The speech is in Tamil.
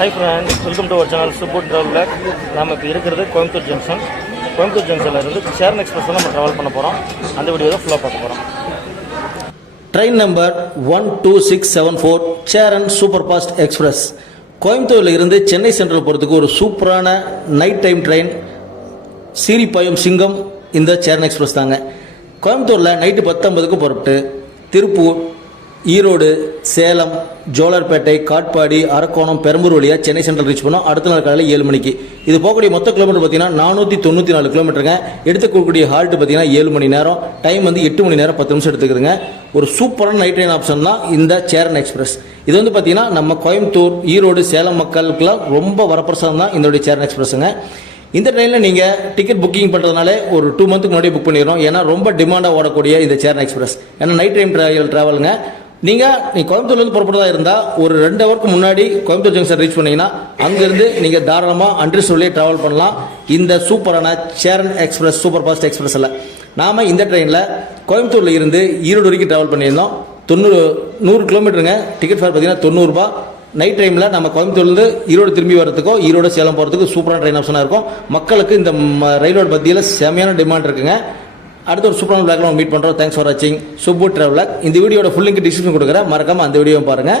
Hi friends, welcome to our channel super travel blog. நம்ம இப்போ இருக்கிறது கோயம்புத்தூர் ஜங்ஷனில் இருந்து சேரன் எக்ஸ்பிரஸில் நம்ம ட்ராவல் பண்ண போகிறோம். அந்த வீடியோ தான் ஃபுல்லாக பார்க்க போகிறோம். Train number 12674 Cheran super fast express கோயம்புத்தூரில் இருந்து சென்னை சென்ட்ரல் போகிறதுக்கு ஒரு சூப்பரான நைட் டைம் ட்ரெயின். சீரிப்பாயும் சிங்கம் இந்த சேரன் எக்ஸ்பிரஸ் தாங்க. கோயம்புத்தூரில் நைட்டு 10:50க்கு புறப்பட்டு திருப்பூர், ஈரோடு, சேலம், ஜோலார்பேட்டை, காட்பாடி, அரக்கோணம், பெரம்பூர் வழியாக சென்னை சென்ட்ரல் ரீச் பண்ணோம். அடுத்த நாள் காலையில் 7 மணிக்கு. இது போகக்கூடிய மொத்த கிலோமீட்டர் பார்த்தீங்கன்னா 494 கிலோமீட்டருங்க. எடுத்துக்கூடிய ஹால்ட் பார்த்தீங்கன்னா 7 மணி நேரம். டைம் வந்து 8 மணி நேரம் 10 நிமிஷம் எடுத்துக்கிறங்க. ஒரு சூப்பரான நைட் ட்ரெயின் ஆப்ஷன் தான் இந்த சேரன் எக்ஸ்பிரஸ். இது வந்து பார்த்தீங்கன்னா நம்ம கோயம்புத்தூர், ஈரோடு, சேலம் மக்களுக்கெல்லாம் ரொம்ப வரப்பிரசாதம் தான் இதோடைய சேரன் எக்ஸ்பிரஸ்ங்க. இந்த ட்ரெயினில் நீங்கள் டிக்கெட் புக்கிங் பண்ணுறதுனால ஒரு 2 மந்த்துக்கு முன்னாடியே புக் பண்ணிடுறோம். ஏன்னா ரொம்ப டிமாண்டாக ஓடக்கூடிய இந்த சேரன் எக்ஸ்பிரஸ். ஏன்னா நைட் டைம் ட்ராவலுங்க. நீங்கள் கோயம்புத்தூர்லேருந்து புறப்படுறதா இருந்தால் ஒரு 2 ஹவருக்கு முன்னாடி கோயம்புத்தூர் ஜங்ஷன் ரீச் பண்ணிங்கன்னா அங்கேருந்து நீங்கள் தாராளமாக அண்ட்ரிஸ் வழியே ட்ராவல் பண்ணலாம். இந்த சூப்பரான சேரன் எக்ஸ்பிரஸ் சூப்பர் ஃபாஸ்ட் எக்ஸ்பிரஸில் நாம் இந்த ட்ரெயினில் கோயம்புத்தூரில் இருந்து ஈரோடு வரைக்கும் ட்ராவல் பண்ணியிருந்தோம். 100 கிலோமீட்டருங்க. டிக்கெட் ஃபேர் பார்த்தீங்கன்னா 90 ரூபா. நைட் டைமில் நம்ம கோயம்புத்தூர்லேருந்து ஈரோடு திரும்பி வரதுக்கோ ஈரோடு சேலம் போகிறதுக்கு சூப்பரான ட்ரெயின் ஆப்ஷனாக இருக்கும். மக்களுக்கு இந்த ரயிலோட மத்தியில் செமையான டிமாண்ட் இருக்குங்க. அடுத்த ஒரு சூப்பரான பிளாக்ல மீட் பண்ணுறோம். தேங்க்ஸ் ஃபார் வாட்சிங் சூப்பர் ட்ராவல். இந்த வீடியோட ஃபுல் லிங்க் டிஸ்கிரிப்ஷன் கொடுக்குறேன். மறக்காமல் அந்த வீடியோ பாருங்கள்.